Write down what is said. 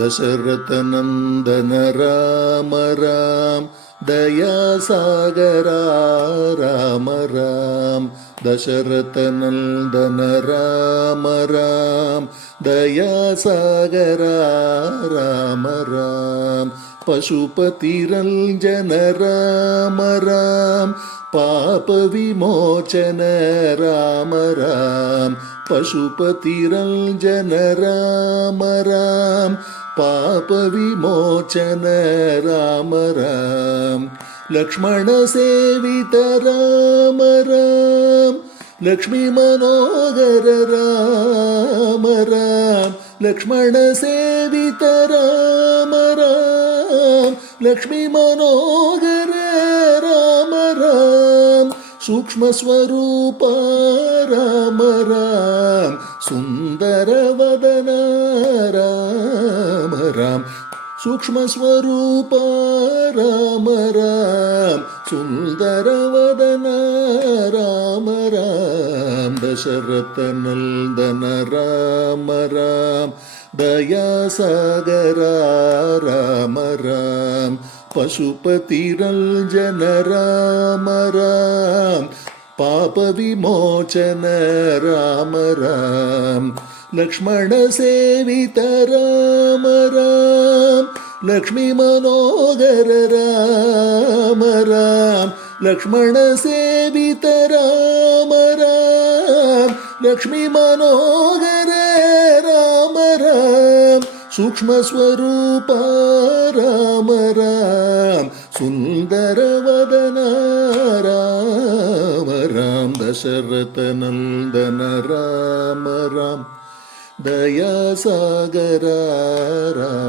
दशरथनन्दन राम राम दयासागरा राम राम दशरथनन्दन राम राम दयासागरा राम राम पशुपतिरञ्जन राम राम पाप विमोचन राम राम पशुपतिरञ्जन राम राम पाप विमोचन राम राम लक्ष्मण सेवित राम राम लक्ष्मी मनोहर राम राम लक्ष्मण सेवित राम राम लक्ष्मी मनोहर राम राम सूक्ष्म स्वरूप राम राम सुंदर वदन राम राम सूक्ष्म स्वरूप राम राम सुंदर वदन राम राम दशरथनन्दन राम राम दयासागरा राम राम पशुपतिरञ्जन राम राम पाप विमोचन राम राम लक्ष्मण सेवित राम राम लक्ष्मी मनोहर राम राम लक्ष्मण सेवित राम राम लक्ष्मी मनोहर राम राम सूक्ष्म स्वरूप राम राम सुंदर वदन राम राम दशरथनन्दन राम राम दयासागरा राम